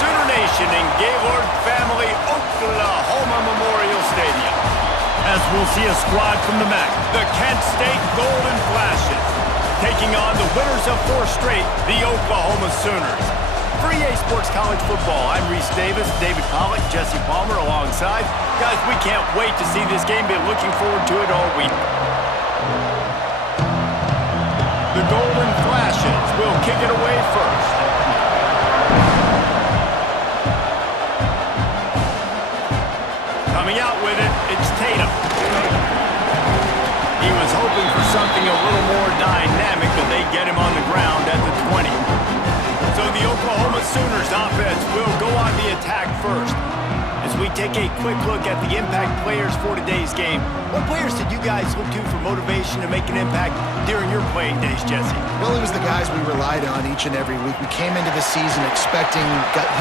Sooner Nation in Gaylord Family Oklahoma Memorial Stadium. As we'll see a squad from the MAC, the Kent State Golden Flashes, taking on the winners of 4 straight, the Oklahoma Sooners. For EA Sports College Football, I'm Reese Davis, David Pollack, Jesse Palmer alongside. Guys, we can't wait to see this game. Been looking forward to it all week. The Golden Flashes will kick it away first. Coming out with it, it's Tatum. He was hoping for something a little more dynamic, but they get him on the ground at the 20. So the Oklahoma Sooners offense will go on the attack first. As we take a quick look at the impact players for today's game, what players did you guys look to for motivation to make an impact during your playing days, Jesse? Well, it was the guys we relied on each and every week. We came into the season expecting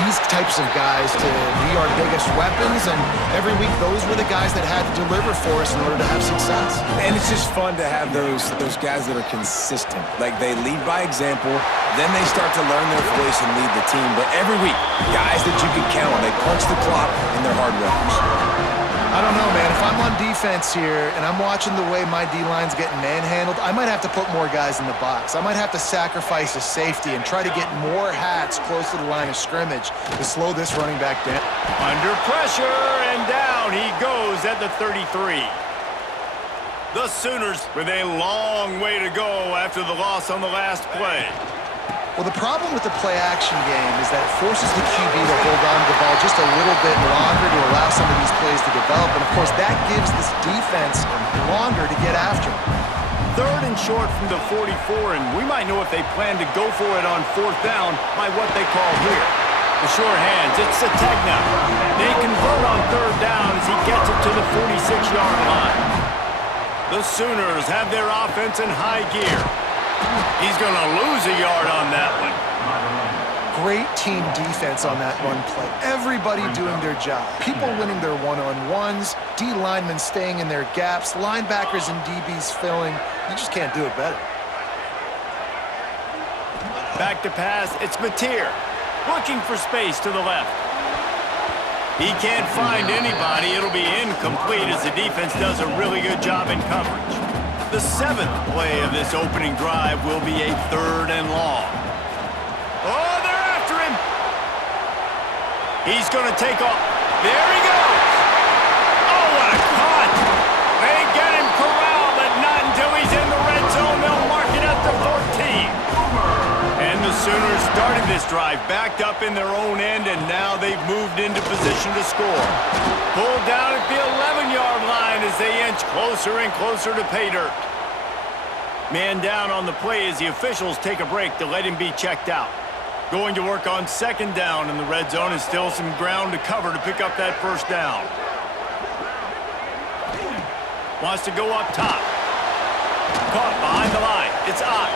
these types of guys to be our biggest weapons, and every week those were the guys that had to deliver for us in order to have success. And it's just fun to have those guys that are consistent. Like, they lead by example, then they start to learn their voice and lead the team. But every week, guys that you can count on, they punch the clock and they're hard workers. I don't know, man. If I'm on defense here and I'm watching the way my D-line's getting manhandled, I might have to put more guys in the box. I might have to sacrifice a safety and try to get more hats close to the line of scrimmage to slow this running back down. Under pressure, and down he goes at the 33. The Sooners with a long way to go after the loss on the last play. Well, the problem with the play-action game is that it forces the QB to hold on to the ball just a little bit longer to allow some of these plays to develop. And, of course, that gives this defense longer to get after. 3rd and short from the 44, and we might know if they plan to go for it on 4th down by what they call here. The sure hands, it's Sategna. They convert on 3rd down as he gets it to the 46-yard line. The Sooners have their offense in high gear. He's going to lose a yard on that one. Great team defense on that run play. Everybody doing their job. People winning their one-on-ones, D-linemen staying in their gaps, linebackers and DBs filling. You just can't do it better. Back to pass, it's Mateer. Looking for space to the left. He can't find anybody. It'll be incomplete as the defense does a really good job in coverage. The 7th play of this opening drive will be a 3rd and long. Oh, they're after him. He's going to take off. There he goes. Oh, what a cut. They get him corralled, but not until he's in the red zone. They'll mark it at the 14. And the Sooners started this drive backed up in their own end, and now they've moved into position to score. Pulled down at the 11-yard line as they inch closer and closer to pay dirt. Man down on the play as the officials take a break to let him be checked out. Going to work on 2nd down in the red zone, and still some ground to cover to pick up that 1st down. Wants to go up top. Caught behind the line. It's Ott.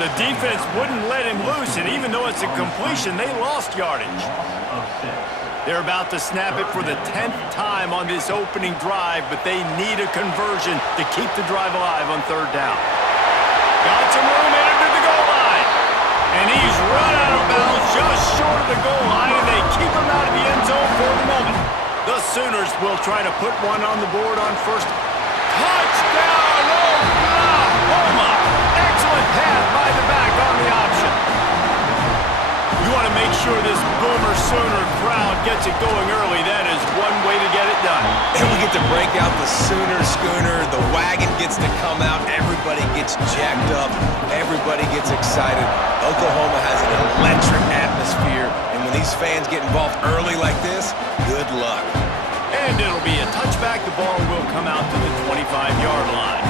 The defense wouldn't let him loose, and even though it's a completion, they lost yardage. They're about to snap it for the 10th time on this opening drive, but they need a conversion to keep the drive alive on 3rd down. Got some room into the goal line. And he's run out of bounds just short of the goal line, and they keep him out of the end zone for the moment. The Sooners will try to put one on the board on 1st. Touchdown, Oklahoma! Excellent pass by the back on the option. You want to make sure this Boomer Sooner crowd gets it going early. That is one way to get it done. And we get to break out the Sooner schooner. The wagon gets to come out. Everybody gets jacked up. Everybody gets excited. Oklahoma has an electric atmosphere. And when these fans get involved early like this, good luck. And it'll be a touchback. The ball will come out to the 25-yard line.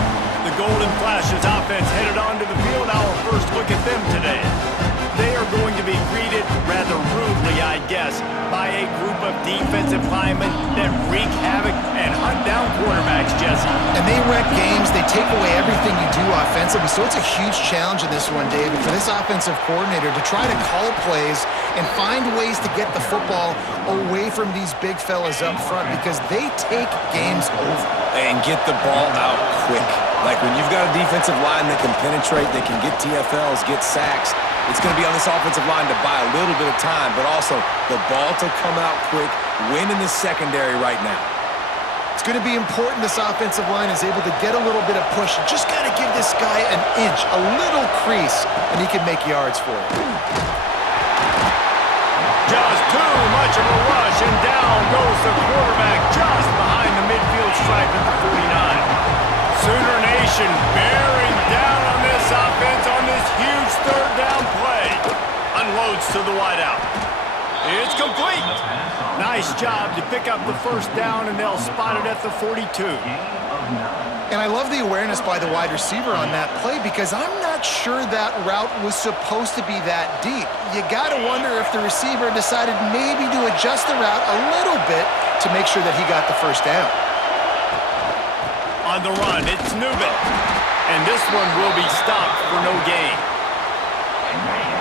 The Golden Flashes offense headed onto the field. Our first look at them today. They are going to be greeted rather rudely, I guess, by a group of defensive linemen that wreak havoc and hunt down quarterbacks, Jesse. And they wreck games. They take away everything you do offensively. So it's a huge challenge in this one, David, for this offensive coordinator to try to call plays and find ways to get the football away from these big fellas up front because they take games over. And get the ball out quick. Like when you've got a defensive line that can penetrate, that can get TFLs, get sacks, it's going to be on this offensive line to buy a little bit of time, but also the ball to come out quick, win in the secondary right now. It's going to be important this offensive line is able to get a little bit of push. Just got to give this guy an inch, a little crease, and he can make yards for it. Just too much of a rush, and down goes the quarterback just behind the midfield stripe at the 49. Sooner Nation bearing down on this offense on this huge third down play. Unloads to the wideout. It's complete. Nice job to pick up the first down, and they'll spot it at the 42. And I love the awareness by the wide receiver on that play because I'm not sure that route was supposed to be that deep. You got to wonder if the receiver decided maybe to adjust the route a little bit to make sure that he got the first down. On the run, it's Newman. And this one will be stopped for no gain.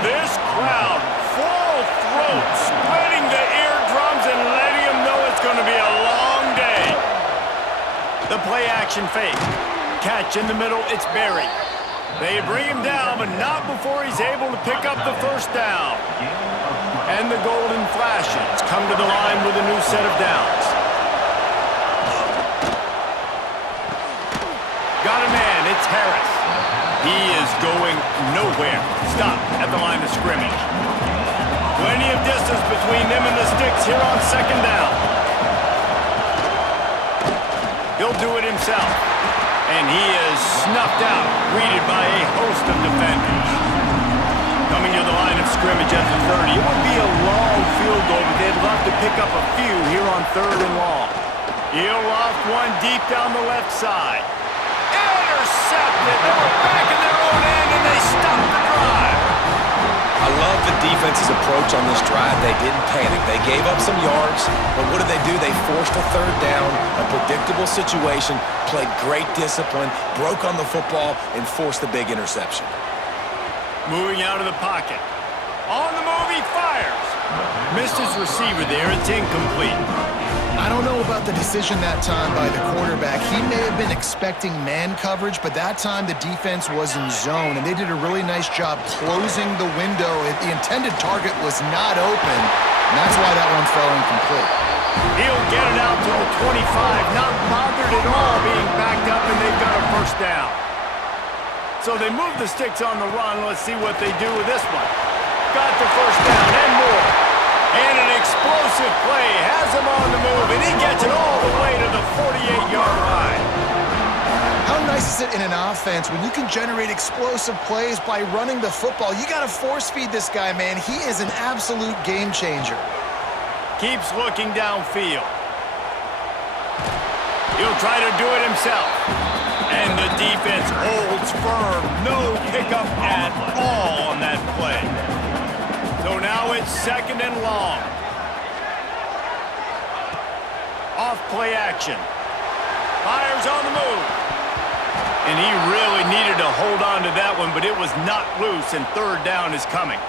This crowd, full throat, splitting the eardrums and letting them know it's going to be a long day. The play action fake. Catch in the middle, it's Berry. They bring him down, but not before he's able to pick up the first down. And the golden flashes come to the line with a new set of downs. Got a man, it's Harris. He is going nowhere. Stop at the line of scrimmage. Plenty of distance between them and the sticks here on second down. He'll do it himself. And he is snuffed out, greeted by a host of defenders. Coming to the line of scrimmage at the 30. It would be a long field goal, but they'd love to pick up a few here on third and long. He'll loft one deep down the left side. Intercepted. They were back in their own end, and they stopped the drive. I love the defense's approach on this drive. They didn't panic. They gave up some yards, but what did they do? They forced a third down, a predictable situation, played great discipline, broke on the football, and forced the big interception. Moving out of the pocket. On the move, he fires. Missed his receiver there. It's incomplete. I don't know about the decision that time by the quarterback. He may have been expecting man coverage, but that time the defense was in zone, and they did a really nice job closing the window. The intended target was not open, and that's why that one fell incomplete. He'll get it out to the 25, not bothered at all being backed up, and they've got a first down. So they move the sticks on the run. Let's see what they do with this one. Got the first down and more. And an explosive play has him on the move, and he gets it all the way to the 48-yard line. How nice is it in an offense when you can generate explosive plays by running the football? You got to force feed this guy, man. He is an absolute game changer. Keeps looking downfield. He'll try to do it himself. And the defense holds firm. No pickup at all on that play. So now it's second and long. Off play action. Fires on the move. And he really needed to hold on to that one, but it was not loose, and third down is coming.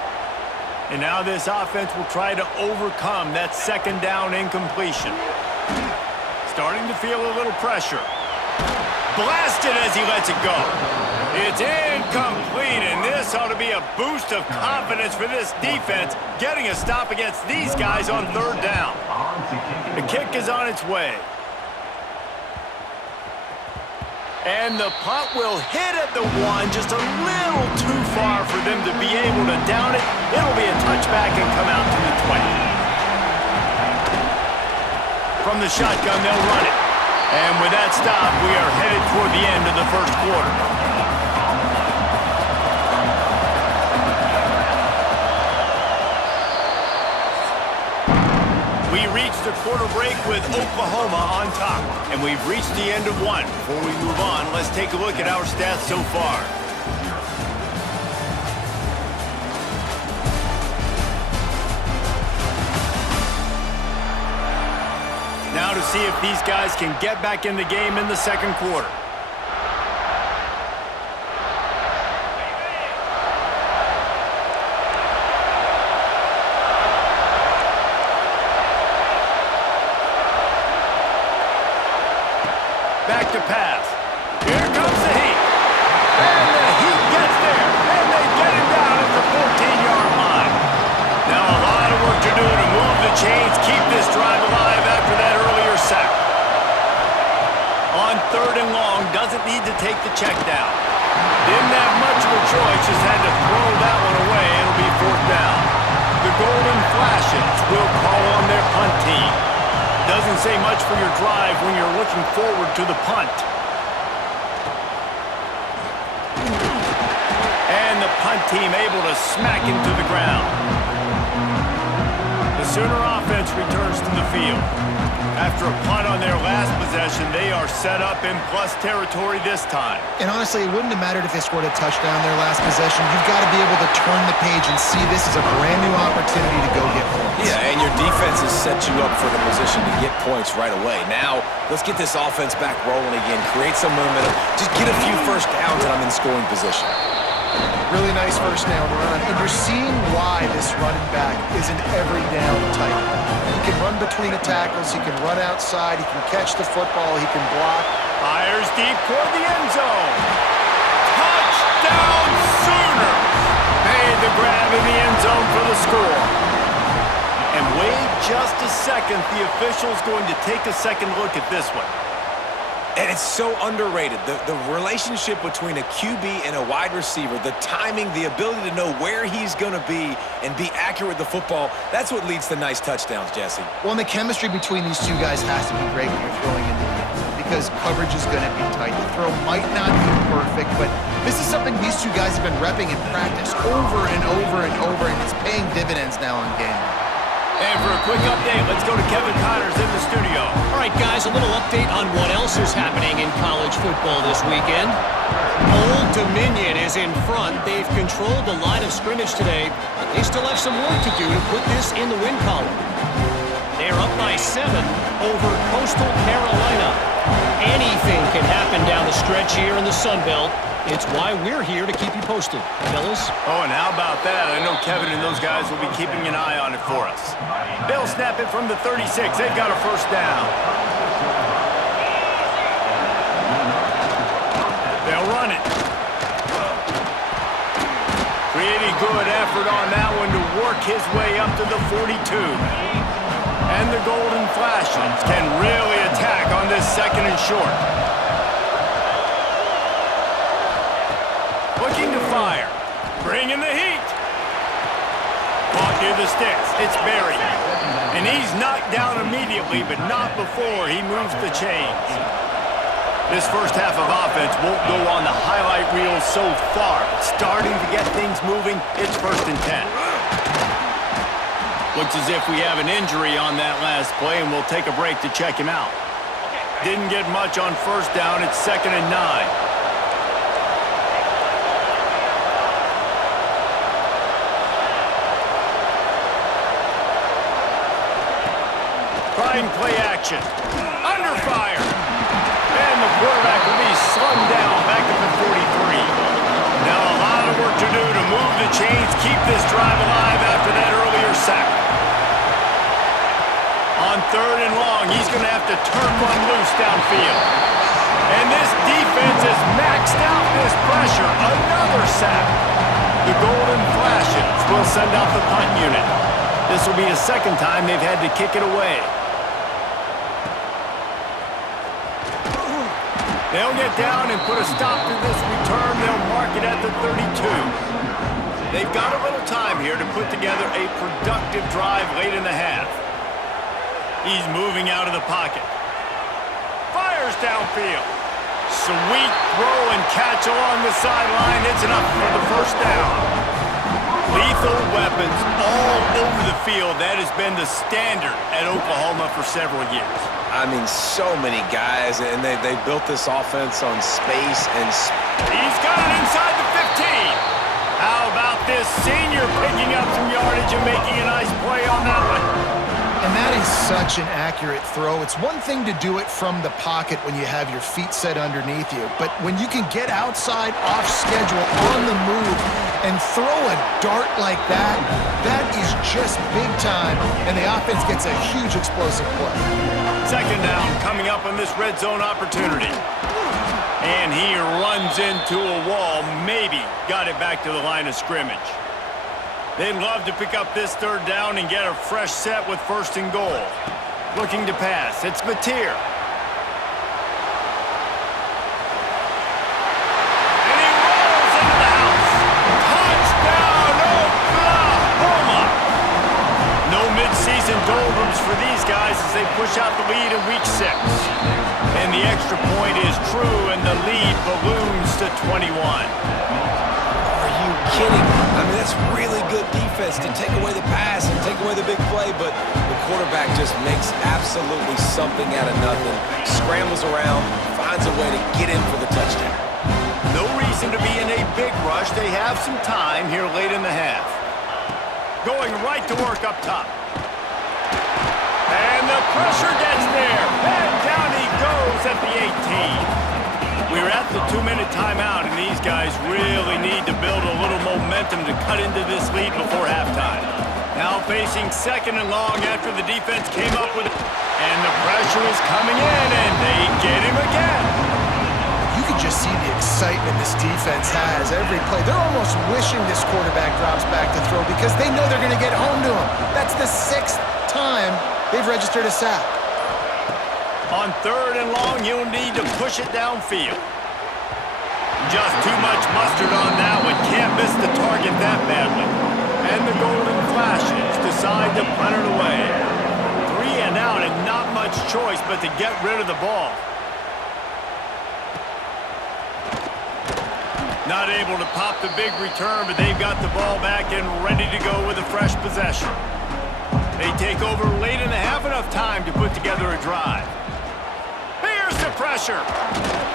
And now this offense will try to overcome that second down incompletion. Starting to feel a little pressure. Blasted as he lets it go. It's incomplete, and this ought to be a boost of confidence for this defense, getting a stop against these guys on third down. The kick is on its way. And the punt will hit at the one, just a little too far for them to be able to down it. It'll be a touchback and come out to the 20. From the shotgun, they'll run it. And with that stop, we are headed toward the end of the first quarter. We reached the quarter break with Oklahoma on top, and we've reached the end of one. Before we move on, let's take a look at our stats so far. Now to see if these guys can get back in the game in the second quarter. Back to pass. Here comes the heat. take the check down. Didn't have much of a choice, just had to throw that one away. It'll be 4th down. The Golden Flashes will call on their punt team. Doesn't say much for your drive when you're looking forward to the punt. And the punt team able to smack him to the ground. The Sooner offense returns to the field. After a punt on their last possession, they are set up in plus territory this time. And honestly, it wouldn't have mattered if they scored a touchdown their last possession. You've got to be able to turn the page and see this as a brand new opportunity to go get points. Yeah, and your defense has set you up for the position to get points right away. Now, let's get this offense back rolling again, create some momentum, just get a few first downs and I'm in scoring position. Really nice first down run. And you're seeing why this running back is an every down type back. He can run between the tackles. He can run outside. He can catch the football. He can block. Fires deep toward the end zone. Touchdown Sooners! Made the grab in the end zone for the score. And wait just a second. The official's going to take a second look at this one. And it's so underrated. The relationship between a QB and a wide receiver, the timing, the ability to know where he's going to be and be accurate with the football, that's what leads to nice touchdowns, Jesse. Well, and the chemistry between these two guys has to be great when you're throwing into the end zone because coverage is going to be tight. The throw might not be perfect, but this is something these two guys have been repping in practice over and over and over, and it's paying dividends now in game. And for a quick update, let's go to Kevin Connors in the studio. All right, guys, a little update on what else is happening in college football this weekend. Old Dominion is in front. They've controlled the line of scrimmage today, but they still have some work to do to put this in the win column. They're up by 7 over Coastal Carolina. Anything can happen down the stretch here in the Sun Belt. It's why we're here to keep you posted, fellas. Oh, and how about that? I know Kevin and those guys will be keeping an eye on it for us. They'll snap it from the 36. They've got a first down. They'll run it. Pretty good effort on that one to work his way up to the 42. And the Golden Flashes can really attack on this 2nd and short. Looking to fire. Bringing the heat. Caught near the sticks. It's Berry. And he's knocked down immediately, but not before he moves the chains. This first half of offense won't go on the highlight reel so far. Starting to get things moving, it's 1st and 10. Looks as if we have an injury on that last play, and we'll take a break to check him out. Didn't get much on first down. It's 2nd and 9. Trying play action. Under fire. And the quarterback will be slung down back at the 43. Now a lot of work to do to move the chains, keep this drive alive after that earlier sack. On 3rd and long, he's going to have to turn one loose downfield. And this defense has maxed out this pressure. Another sack. The Golden Flashes will send out the punt unit. This will be the 2nd time they've had to kick it away. They'll get down and put a stop to this return. They'll mark it at the 32. They've got a little time here to put together a productive drive late in the half. He's moving out of the pocket. Fires downfield. Sweet throw and catch along the sideline. It's enough for the first down. Lethal weapons all over the field. That has been the standard at Oklahoma for several years. I mean, so many guys, and they built this offense on space and He's got it inside the 15. How about this senior picking up some yardage and making a nice play on that one? And that is such an accurate throw. It's one thing to do it from the pocket when you have your feet set underneath you, but when you can get outside, off schedule, on the move, and throw a dart like that, that is just big time, and the offense gets a huge explosive play. 2nd down coming up on this red zone opportunity. And he runs into a wall, maybe got it back to the line of scrimmage. They'd love to pick up this 3rd down and get a fresh set with 1st and goal. Looking to pass, it's Mateer. comes for these guys as they push out the lead in week 6. And the extra point is true, and the lead balloons to 21. Are you kidding? I mean, that's really good defense to take away the pass and take away the big play, but the quarterback just makes absolutely something out of nothing, scrambles around, finds a way to get in for the touchdown. No reason to be in a big rush. They have some time here late in the half. Going right to work up top. And the pressure gets there. And down he goes at the 18. We're at the 2-minute timeout, and these guys really need to build a little momentum to cut into this lead before halftime. Now facing 2nd and long after the defense came up with it. And the pressure is coming in, and they get him again. You can just see the excitement this defense has every play. They're almost wishing this quarterback drops back to throw because they know they're going to get home to him. That's the 6th time they've registered a sack. On 3rd and long, you'll need to push it downfield. Just too much mustard on that one. Can't miss the target that badly. And the Golden Flashes decide to punt it away. 3 and out, and not much choice but to get rid of the ball. Not able to pop the big return, but they've got the ball back and ready to go with a fresh possession. They take over late in the half, enough time to put together a drive. Here's the pressure.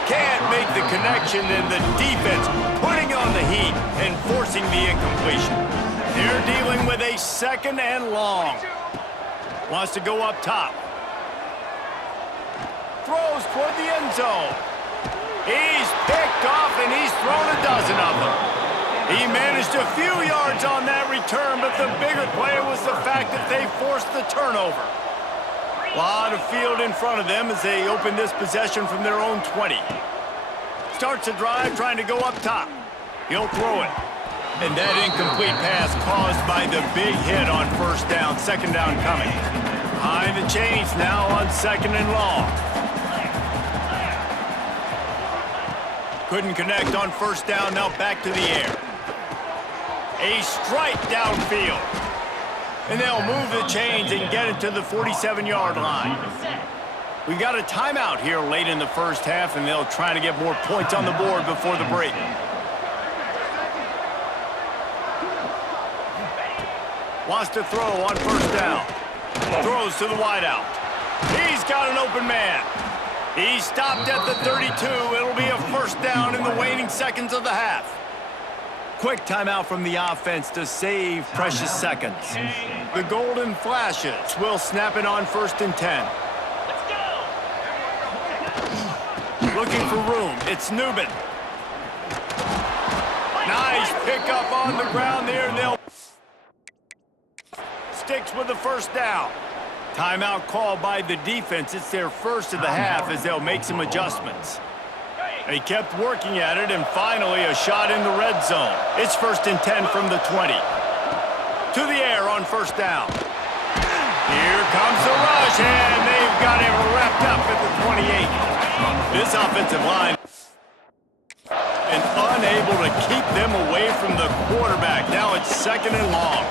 Can't make the connection, and the defense putting on the heat and forcing the incompletion. They're dealing with a 2nd and long. Wants to go up top. Throws toward the end zone. He's picked off, and he's thrown a dozen of them. He managed a few yards on that return, but the bigger play was the fact that they forced the turnover. A lot of field in front of them as they open this possession from their own 20. Starts a drive trying to go up top. He'll throw it. And that incomplete pass caused by the big hit on 1st down, 2nd down coming. Behind the chains now on 2nd and long. Couldn't connect on 1st down, now back to the air. A strike downfield. And they'll move the chains and get it to the 47-yard line. We got a timeout here late in the 1st half, and they'll try to get more points on the board before the break. Wants to throw on 1st down. Throws to the wideout. He's got an open man. He stopped at the 32. It'll be a 1st down in the waning seconds of the half. Quick timeout from the offense to save precious seconds. The Golden Flashes will snap it on 1st and 10. Looking for room. It's Newman. Nice pickup on the ground there. They'll sticks with the 1st down. Timeout called by the defense. It's their 1st of the half as they'll make some adjustments. They kept working at it, and finally a shot in the red zone. It's 1st and 10 from the 20. To the air on 1st down. Here comes the rush, and they've got him wrapped up at the 28. This offensive line and unable to keep them away from the quarterback. Now it's 2nd and long.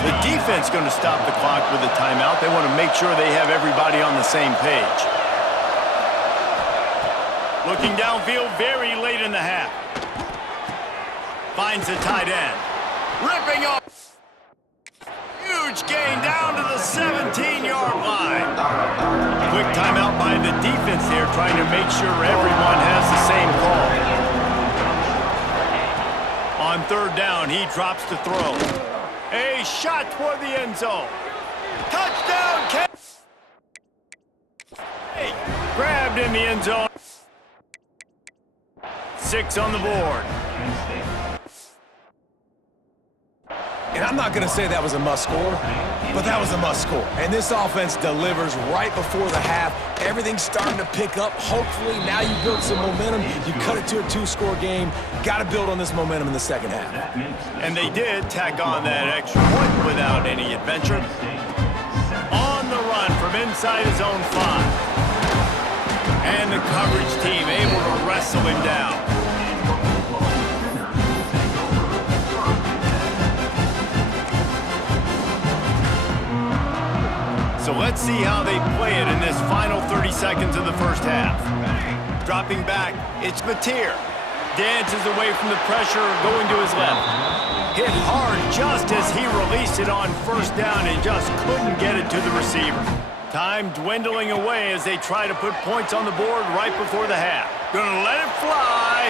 The defense going to stop the clock with a timeout. They want to make sure they have everybody on the same page. Looking downfield very late in the half. Finds the tight end. Ripping off. Huge gain down to the 17-yard line. Quick timeout by the defense there, trying to make sure everyone has the same call. On 3rd down, he drops to throw. A shot toward the end zone. Touchdown, grabbed in the end zone. 6 on the board. And I'm not going to say that was a must-score, but that was a must-score. And this offense delivers right before the half. Everything's starting to pick up. Hopefully, now you build some momentum. You cut it to a 2-score game. Got to build on this momentum in the 2nd half. And they did tack on that extra point without any adventure. On the run from inside his own 5. And the coverage team able to wrestle him down. So let's see how they play it in this final 30 seconds of the first half. Dropping back, it's Mateer. Dances away from the pressure, going to his left. Hit hard just as he released it on first down and just couldn't get it to the receiver. Time dwindling away as they try to put points on the board right before the half. Gonna let it fly.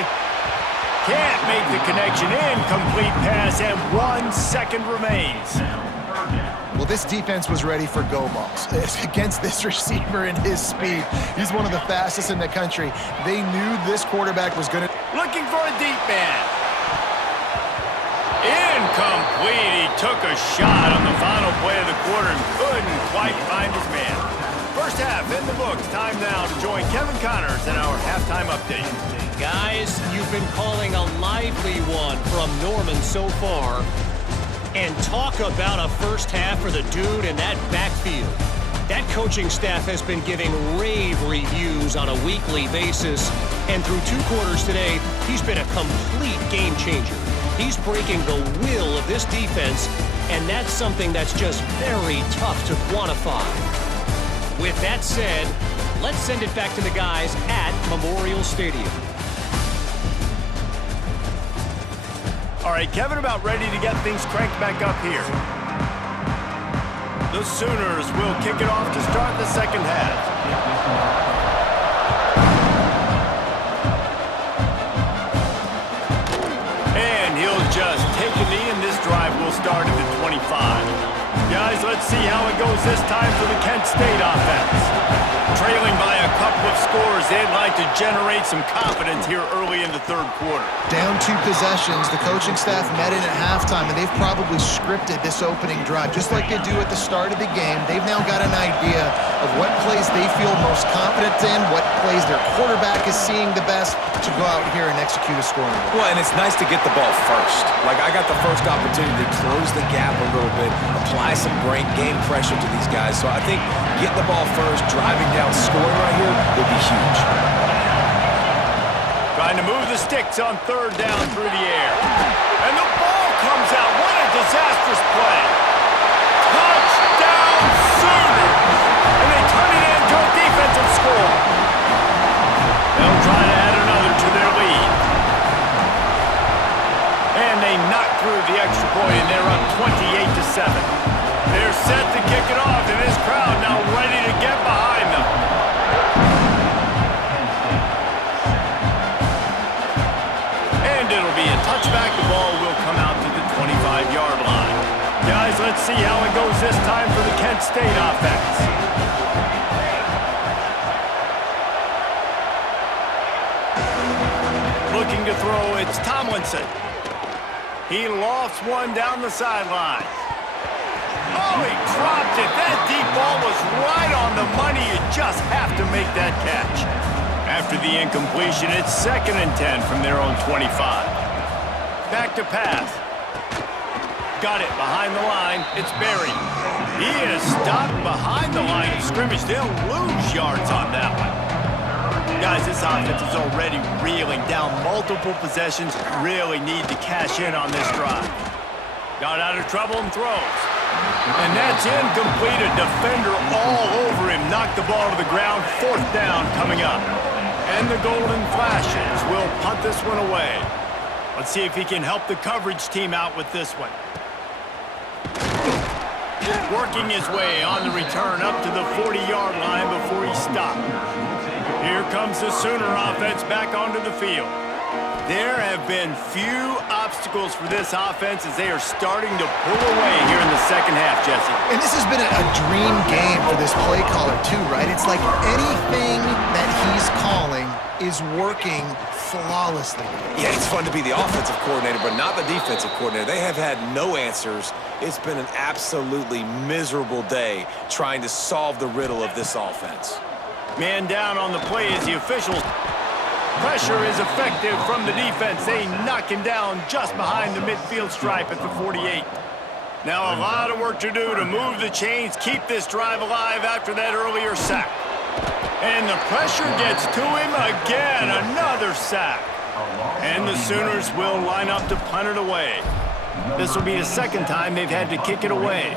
Can't make the connection. Incomplete pass, and 1 second remains. Well, this defense was ready for go balls. Against this receiver and his speed, he's one of the fastest in the country. They knew this quarterback was going to... Looking for a deep man. Incomplete. He took a shot on the final play of the quarter and couldn't quite find his man. First half in the books. Time now to join Kevin Connors in our halftime update. Guys, you've been calling a lively one from Norman so far. And talk about a first half for the dude in that backfield. That coaching staff has been giving rave reviews on a weekly basis. And through 2 quarters today, he's been a complete game changer. He's breaking the will of this defense, and that's something that's just very tough to quantify. With that said, let's send it back to the guys at Memorial Stadium. All right, Kevin about ready to get things cranked back up here. The Sooners will kick it off to start the second half. And he'll just take a knee, and this drive will start at the 25. Guys, let's see how it goes this time for the Kent State offense. Trailing by a couple of scores, they'd like to generate some confidence here early in the third quarter. Down 2 possessions, the coaching staff met in at halftime, and they've probably scripted this opening drive. Just like they do at the start of the game, they've now got an idea of what plays they feel most confident in, what plays their quarterback is seeing the best to go out here and execute a scoring. Well, and it's nice to get the ball first. Like, I got the first opportunity to close the gap a little bit, apply some game pressure to these guys. So I think getting the ball first, driving down, scoring right here would be huge. Trying to move the sticks on third down through the air. And the ball comes out. What a disastrous play. Touchdown Sooners! And they turn it into a defensive score. They'll try to add another to their lead. And they knock through the extra point, and they're up 28-7. They're set to kick it off, and this crowd now ready to get behind them. And it'll be a touchback. The ball will come out to the 25-yard line. Guys, let's see how it goes this time for the Kent State offense. Looking to throw, it's Tomlinson. He lofts one down the sideline. Oh, he dropped it. That deep ball was right on the money. You just have to make that catch. After the incompletion, it's 2nd and 10 from their own 25. Back to pass. Got it behind the line. It's Berry. He is stopped behind the line of scrimmage. They'll lose yards on that one. Guys, this offense is already reeling down multiple possessions. Really need to cash in on this drive. Got out of trouble and throws. And that's incomplete. A defender all over him. Knocked the ball to the ground. 4th down coming up. And the Golden Flashes will punt this one away. Let's see if he can help the coverage team out with this one. Working his way on the return up to the 40-yard line before he stopped. Here comes the Sooner offense back onto the field. There have been few obstacles for this offense as they are starting to pull away here in the second half, Jesse. And this has been a dream game for this play caller, too, right? It's like anything that he's calling is working flawlessly. Yeah, it's fun to be the offensive coordinator, but not the defensive coordinator. They have had no answers. It's been an absolutely miserable day trying to solve the riddle of this offense. Man down on the play as the officials. Pressure is effective from the defense. They knock him down just behind the midfield stripe at the 48. Now a lot of work to do to move the chains, keep this drive alive after that earlier sack. And the pressure gets to him again, another sack. And the Sooners will line up to punt it away. This will be the 2nd time they've had to kick it away.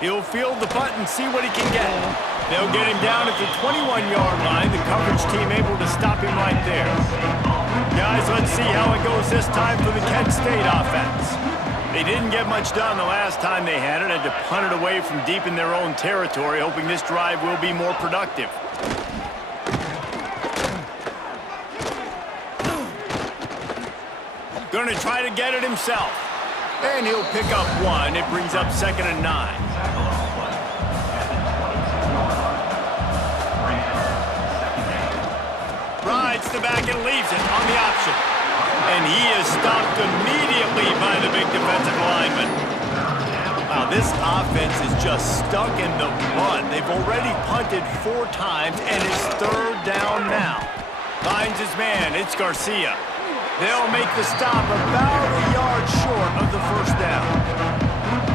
He'll field the punt and see what he can get. They'll get him down at the 21-yard line. The coverage team able to stop him right there. Guys, let's see how it goes this time for the Kent State offense. They didn't get much done the last time they had it. Had to punt it away from deep in their own territory, hoping this drive will be more productive. Going to try to get it himself. And he'll pick up one. It brings up 2nd and 9. Rides the back and leaves it on the option. And he is stopped immediately by the big defensive lineman. Wow, this offense is just stuck in the mud. They've already punted 4 times, and it's 3rd down now. Finds his man. It's Garcia. They'll make the stop about a yard short of the 1st down.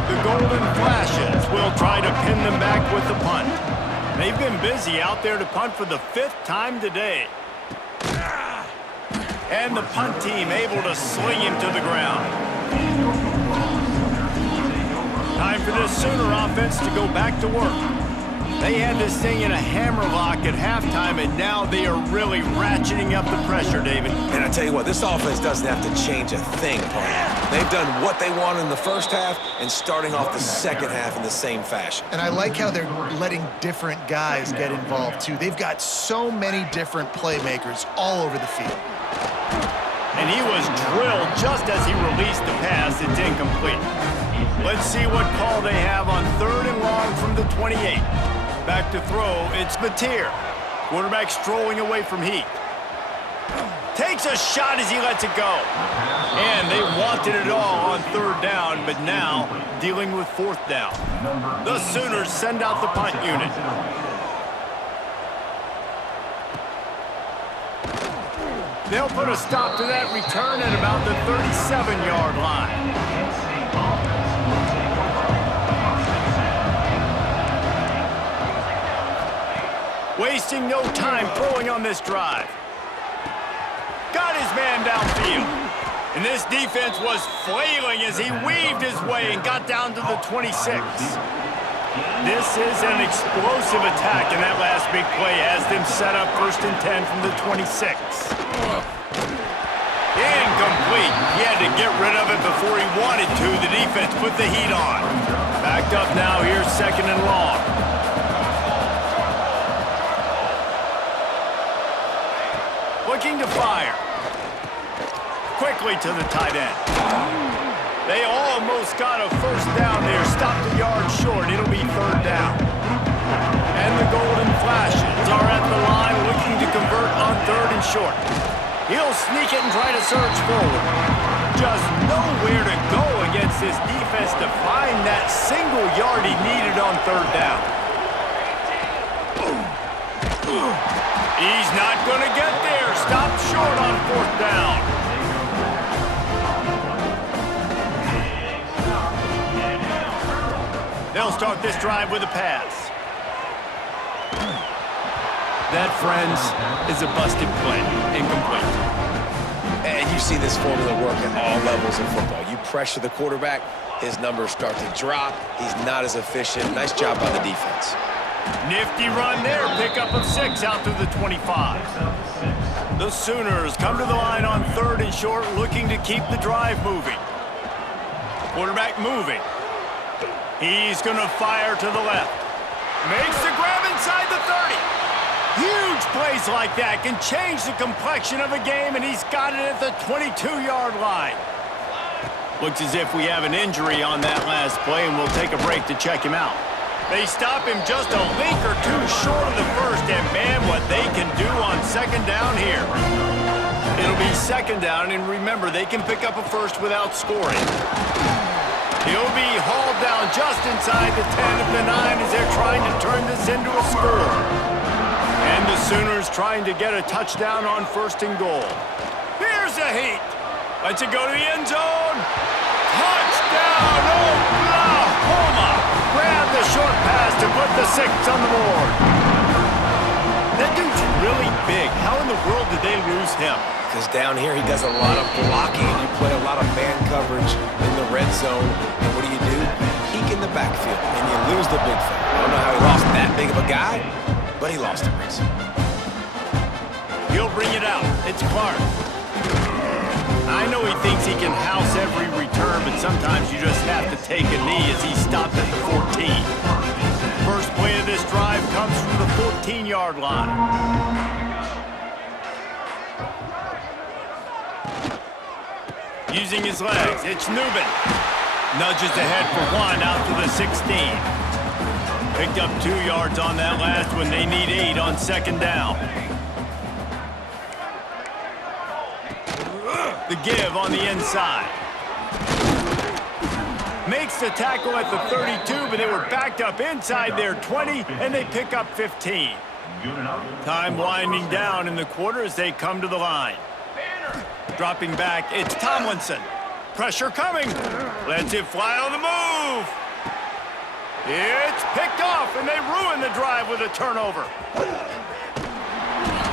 The Golden Flashes will try to pin them back with the punt. They've been busy out there to punt for the 5th time today. And the punt team able to sling him to the ground. Time for this Sooner offense to go back to work. They had this thing in a hammerlock at halftime, and now they are really ratcheting up the pressure, David. And I tell you what, this offense doesn't have to change a thing, Paul. They've done what they wanted in the first half and starting off the second half in the same fashion. And I like how they're letting different guys get involved, too. They've got so many different playmakers all over the field. And he was drilled just as he released the pass. It's incomplete. Let's see what call they have on 3rd and long from the 28. Back to throw, it's Mateer. Quarterback strolling away from Heath. Takes a shot as he lets it go. And they wanted it all on 3rd down, but now dealing with 4th down. The Sooners send out the punt unit. They'll put a stop to that return at about the 37-yard line. Wasting no time throwing on this drive. Got his man downfield. And this defense was flailing as he weaved his way and got down to the 26. This is an explosive attack, and that last big play has them set up 1st and 10 from the 26. Incomplete. He had to get rid of it before he wanted to. The defense put the heat on. Backed up now. Here's 2nd and long. Looking to fire. Quickly to the tight end. They almost got a 1st down there. Stopped a yard short. It'll be 3rd down. And the Golden Flashes are at the line looking to convert on 3rd and short. He'll sneak it and try to surge forward. Just nowhere to go against this defense to find that single yard he needed on 3rd down. He's not going to get there. Stopped short on 4th down. They'll start this drive with a pass. That, friends, is a busted play. Incomplete. And you see this formula work at all levels of football. You pressure the quarterback, his numbers start to drop. He's not as efficient. Nice job by the defense. Nifty run there. Pickup of 6 out to the 25. The Sooners come to the line on 3rd and short, looking to keep the drive moving. Quarterback moving. He's going to fire to the left. Makes the grab inside the 30. Huge plays like that can change the complexion of a game, and he's got it at the 22-yard line. Looks as if we have an injury on that last play, and we'll take a break to check him out. They stop him just a link or 2 short of the 1st, and man, what they can do on 2nd down here. It'll be 2nd down, and remember, they can pick up a 1st without scoring. He'll be hauled down just inside the 10 of the 9 as they're trying to turn this into a score. And the Sooners trying to get a touchdown on 1st and goal. Here's a Heat. Lets it go to the end zone. Touchdown, Oklahoma! Grab the short pass to put the 6 on the board. That dude's really big. How in the world did they lose him? Because down here he does a lot of blocking. You play a lot of man coverage in the red zone. And what do? He in the backfield, and you lose the big fella. I don't know how he lost that big of a guy, but he lost it, Reese. He'll bring it out. It's Clark. I know he thinks he can house every return, but sometimes you just have to take a knee as he stopped at the 14. First play of this drive comes from the 14-yard line. Using his legs, it's Newman. Nudges ahead for 1 out to the 16. Picked up 2 yards on that last one. They need 8 on second down. The give on the inside. Makes the tackle at the 32, but they were backed up inside their 20, and they pick up 15. Time winding down in the quarter as they come to the line. Dropping back, it's Tomlinson. Pressure coming. Lets it fly on the move. It's picked off, and they ruin the drive with a turnover.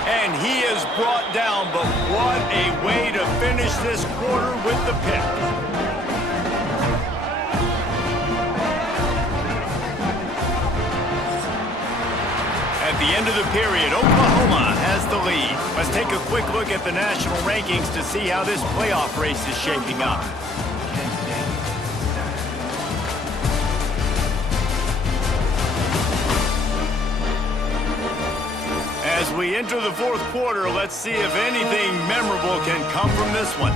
And he is brought down, but what a way to finish this quarter with the pick. At the end of the period, Oklahoma has the lead. Let's take a quick look at the national rankings to see how this playoff race is shaping up. As we enter the fourth quarter, let's see if anything memorable can come from this one.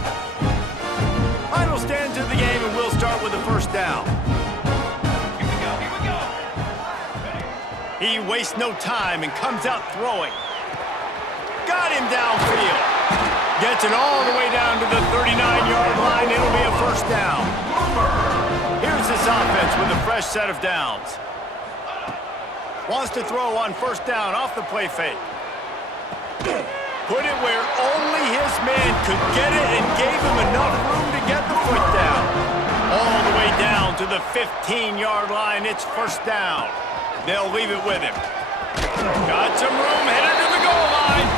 Final stand to the game, and we'll start with the first down. He wastes no time and comes out throwing. Got him downfield. Gets it all the way down to the 39-yard line. It'll be a first down. Here's this offense with a fresh set of downs. Wants to throw on first down off the play fake. Put it where only his man could get it and gave him enough room to get the foot down. All the way down to the 15-yard line. It's first down. They'll leave it with him. Got some room, headed to the goal line.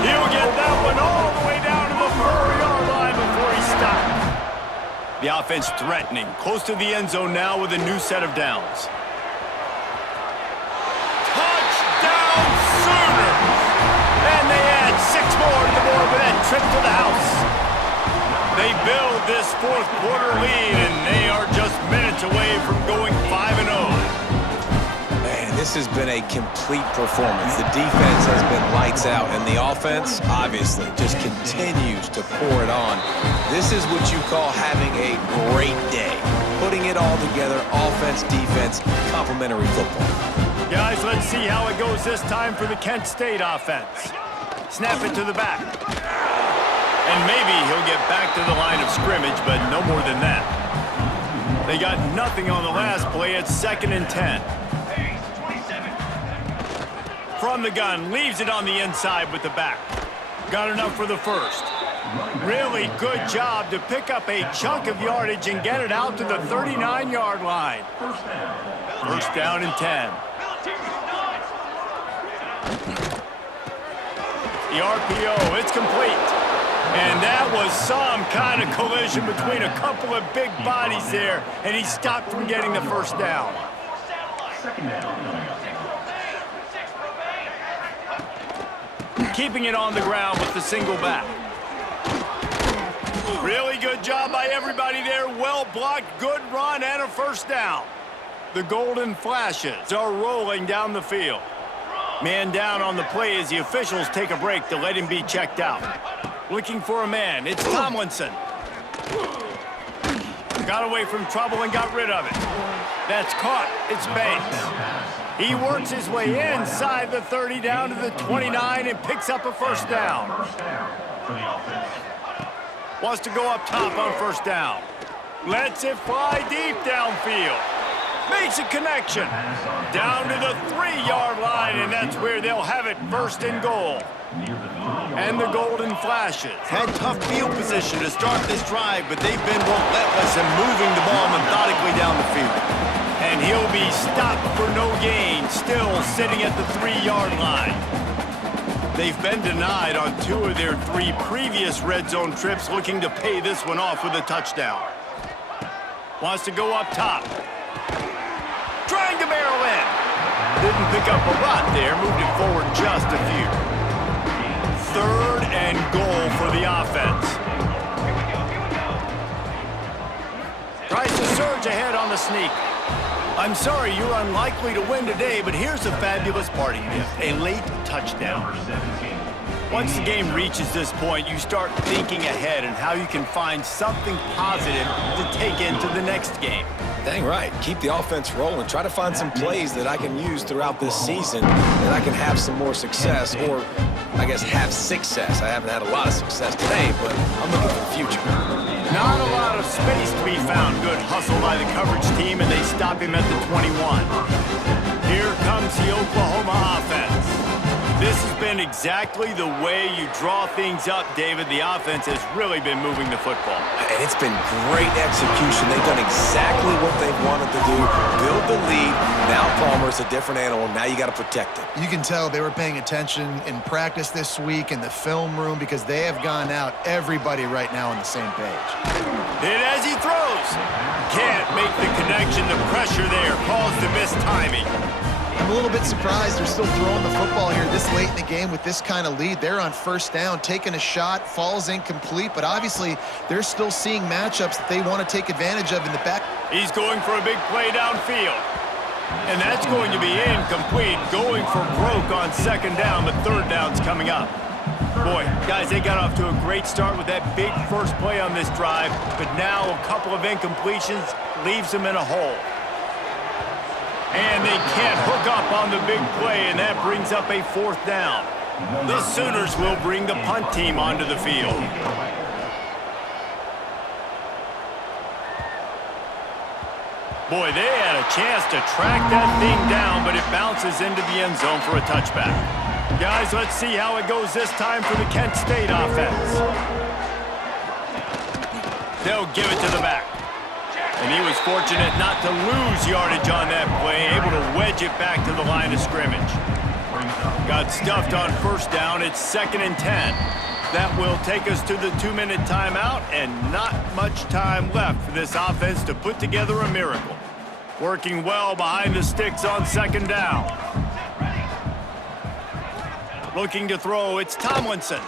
He'll get that one all the way down to the 4-yard line before he stopped. The offense threatening, close to the end zone now with a new set of downs. Touchdown Sooners! And they add 6 more to the board with that trip to the house. They build this fourth quarter lead, and they are just minutes away from going 5-0. This has been a complete performance. The defense has been lights out, and the offense, obviously, just continues to pour it on. This is what you call having a great day. Putting it all together, offense, defense, complementary football. Guys, let's see how it goes this time for the Kent State offense. Snap it to the back. And maybe he'll get back to the line of scrimmage, but no more than that. They got nothing on the last play. It's 2nd and 10. From the gun, leaves it on the inside with the back. Got enough for the first. Really good job to pick up a chunk of yardage and get it out to the 39-yard line. First down and 10. The RPO, it's complete. And that was some kind of collision between a couple of big bodies there, and he stopped from getting the first down. Keeping it on the ground with the single back. Really good job by everybody there. Well blocked, good run, and a first down. The Golden Flashes are rolling down the field. Man down on the play as the officials take a break to let him be checked out. Looking for a man. It's Tomlinson. Got away from trouble and got rid of it. That's caught. It's Banks. He works his way inside the 30 down to the 29 and picks up a first down. Wants to go up top on first down. Lets it fly deep downfield. Makes a connection. Down to the 3-yard line, and that's where they'll have it, first and goal. And the Golden Flashes had tough field position to start this drive, but they've been relentless in moving the ball methodically down the field. And he'll be stopped for no gain, still sitting at the 3-yard line. They've been denied on 2 of their 3 previous red zone trips, looking to pay this one off with a touchdown. Wants to go up top. Trying to barrel in. Didn't pick up a lot there, moved it forward just a few. 3rd and goal for the offense. Tries to surge ahead on the sneak. I'm sorry, you're unlikely to win today, but here's a fabulous parting gift, a late touchdown. Once the game reaches this point, you start thinking ahead and how you can find something positive to take into the next game. Dang right. Keep the offense rolling. Try to find some plays that I can use throughout this season that I can have some more success, or I guess have success. I haven't had a lot of success today, but I'm looking for the future. Not a lot of space to be found. Good hustle by the coverage team, and they stop him at the 21. Here comes the Oklahoma offense. This has been exactly the way you draw things up, David. The offense has really been moving the football. And it's been great execution. They've done exactly what they've wanted to do. Build the lead. Now Palmer's a different animal. Now you got to protect it. You can tell they were paying attention in practice this week in the film room because they have gone out, everybody right now on the same page. Hit as he throws. Can't make the connection. The pressure there caused the missed timing. I'm a little bit surprised they're still throwing the football here this late in the game with this kind of lead. They're on 1st down, taking a shot, falls incomplete, but obviously they're still seeing matchups that they want to take advantage of in the back. He's going for a big play downfield. And that's going to be incomplete, going for broke on 2nd down, but 3rd down's coming up. Boy, guys, they got off to a great start with that big first play on this drive, but now a couple of incompletions leaves them in a hole. And they can't hook up on the big play, and that brings up a 4th down. The Sooners will bring the punt team onto the field. Boy, they had a chance to track that thing down, but it bounces into the end zone for a touchback. Guys, let's see how it goes this time for the Kent State offense. They'll give it to the back. And he was fortunate not to lose yardage on that play, able to wedge it back to the line of scrimmage. Got stuffed on 1st down. It's 2nd and 10. That will take us to the 2-minute timeout, and not much time left for this offense to put together a miracle. Working well behind the sticks on 2nd down. Looking to throw, it's Tomlinson. And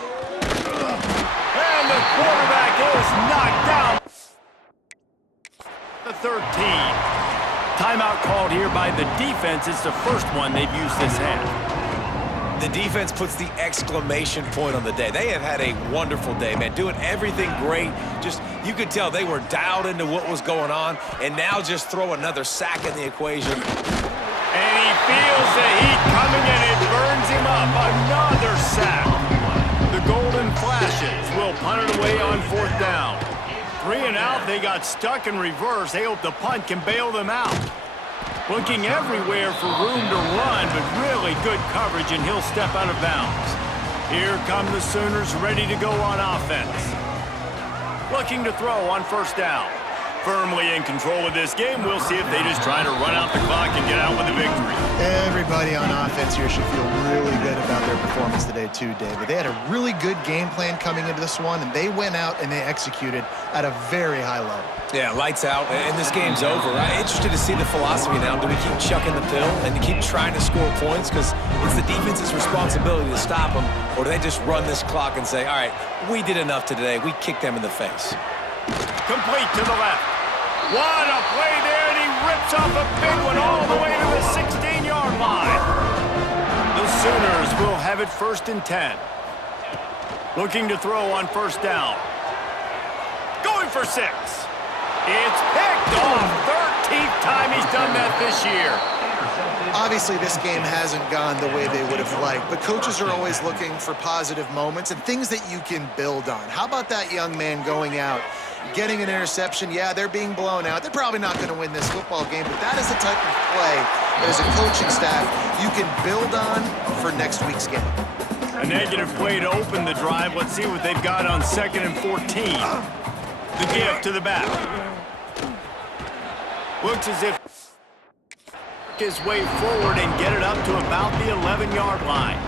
the quarterback is knocked down. The 13. Timeout called here by the defense. It's the first one they've used this half. The defense puts the exclamation point on the day. They have had a wonderful day, man, doing everything great. Just, you could tell they were dialed into what was going on, and now just throw another sack in the equation. And he feels the heat coming, and it burns him up. Another sack. The Golden Flashes will punt it away on 4th down. 3 and out, they got stuck in reverse. They hope the punt can bail them out. Looking everywhere for room to run, but really good coverage, and he'll step out of bounds. Here come the Sooners ready to go on offense. Looking to throw on 1st down. Firmly in control of this game. We'll see if they just try to run out the clock and get out with a victory. Everybody on offense here should feel really good about their performance today too, David. They had a really good game plan coming into this one, and they went out and they executed at a very high level. Yeah, lights out, and this game's over. I'm interested to see the philosophy now. Do we keep chucking the pill and to keep trying to score points? Because it's the defense's responsibility to stop them, or do they just run this clock and say, all right, we did enough today. We kicked them in the face. Complete to the left. What a play there, and he rips off a big one all the way to the 16-yard line. The Sooners will have it 1st and 10. Looking to throw on 1st down. Going for 6. It's picked off. 13th time he's done that this year. Obviously, this game hasn't gone the way they would have liked, but coaches are always looking for positive moments and things that you can build on. How about that young man going out, getting an interception? Yeah, they're being blown out. They're probably not going to win this football game, but that is the type of play that as a coaching staff you can build on for next week's game. A negative play to open the drive. Let's see what they've got on 2nd and 14. The give to the back. Looks as if his way forward and get it up to about the 11-yard line.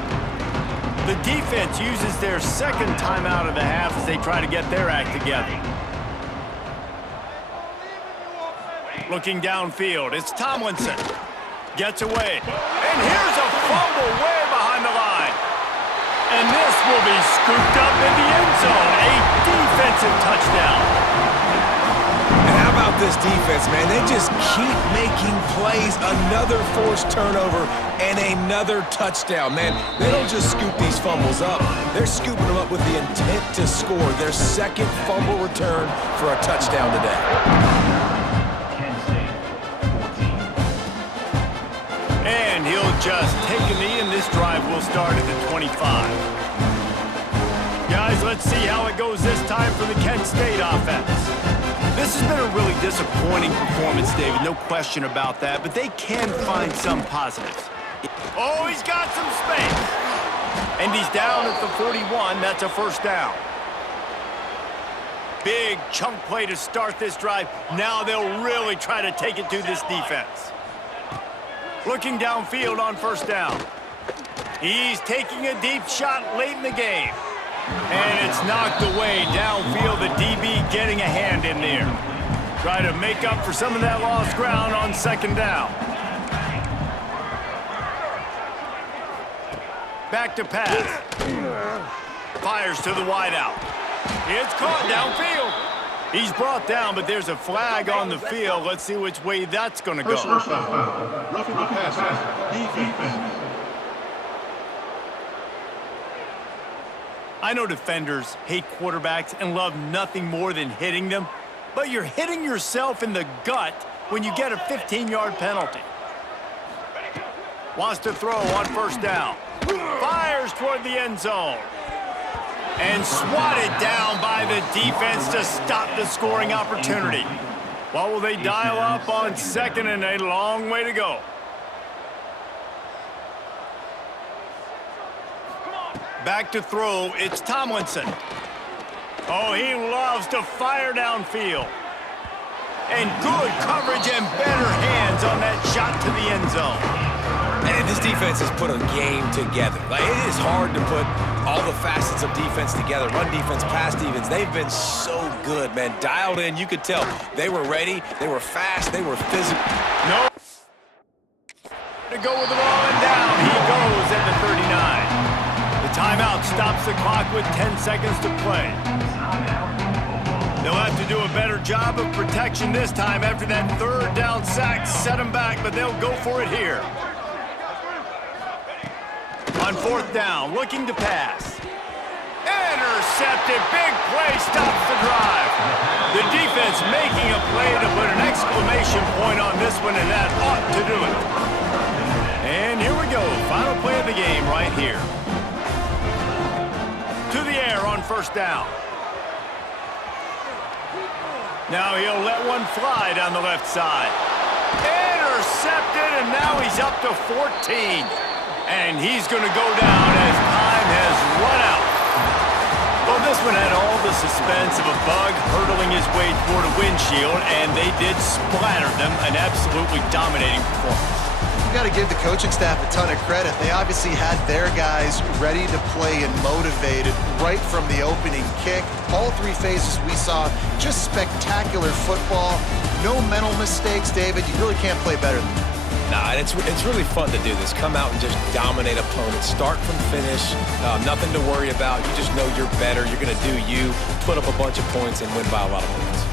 The defense uses their 2nd timeout of the half as they try to get their act together. Looking downfield, it's Tomlinson. Gets away. And here's a fumble way behind the line. And this will be scooped up in the end zone. A defensive touchdown. And how about this defense, man? They just keep making plays. Another forced turnover and another touchdown. Man, they don't just scoop these fumbles up. They're scooping them up with the intent to score. Their second fumble return for a touchdown today. And he'll just take a knee, and this drive will start at the 25. Guys, let's see how it goes this time for the Kent State offense. This has been a really disappointing performance, David, no question about that, but they can find some positives. Oh, he's got some space. And he's down at the 41. That's a first down. Big chunk play to start this drive. Now they'll really try to take it to this defense. Looking downfield on first down. He's taking a deep shot late in the game. And it's knocked away downfield. The DB getting a hand in there. Try to make up for some of that lost ground on second down. Back to pass. Fires to the wideout. It's caught downfield. He's brought down, but there's a flag on the field. Let's see which way that's going to go. First foul. Roughing the passer. Defense. I know defenders hate quarterbacks and love nothing more than hitting them, but you're hitting yourself in the gut when you get a 15-yard penalty. Wants to throw on first down. Fires toward the end zone. And swatted down by the defense to stop the scoring opportunity. What will they dial up on second, and a long way to go? Back to throw, it's Tomlinson. Oh, he loves to fire downfield. And good coverage and better hands on that shot to the end zone. And this defense has put a game together. Like, it is hard to put all the facets of defense together. Run defense, pass defense. They've been so good, man. Dialed in, you could tell. They were ready, they were fast, they were physical. No. To go with the ball and down. He goes at the 39. The timeout stops the clock with 10 seconds to play. They'll have to do a better job of protection this time after that third down sack set them back, but they'll go for it here. On fourth down, looking to pass. Intercepted, big play, stops the drive. The defense making a play to put an exclamation point on this one, and that ought to do it. And here we go, final play of the game right here. To the air on first down. Now he'll let one fly down the left side. Intercepted, and now he's up to 14. And he's going to go down as time has run out. Well, this one had all the suspense of a bug hurtling his way toward a windshield, and they did splatter them. An absolutely dominating performance. You got to give the coaching staff a ton of credit. They obviously had their guys ready to play and motivated right from the opening kick. All three phases we saw, just spectacular football. No mental mistakes, David. You really can't play better than that. Nah, it's really fun to do this. Come out and just dominate opponents. Start from finish. Nothing to worry about. You just know you're better. You're going to do you, put up a bunch of points, and win by a lot of points.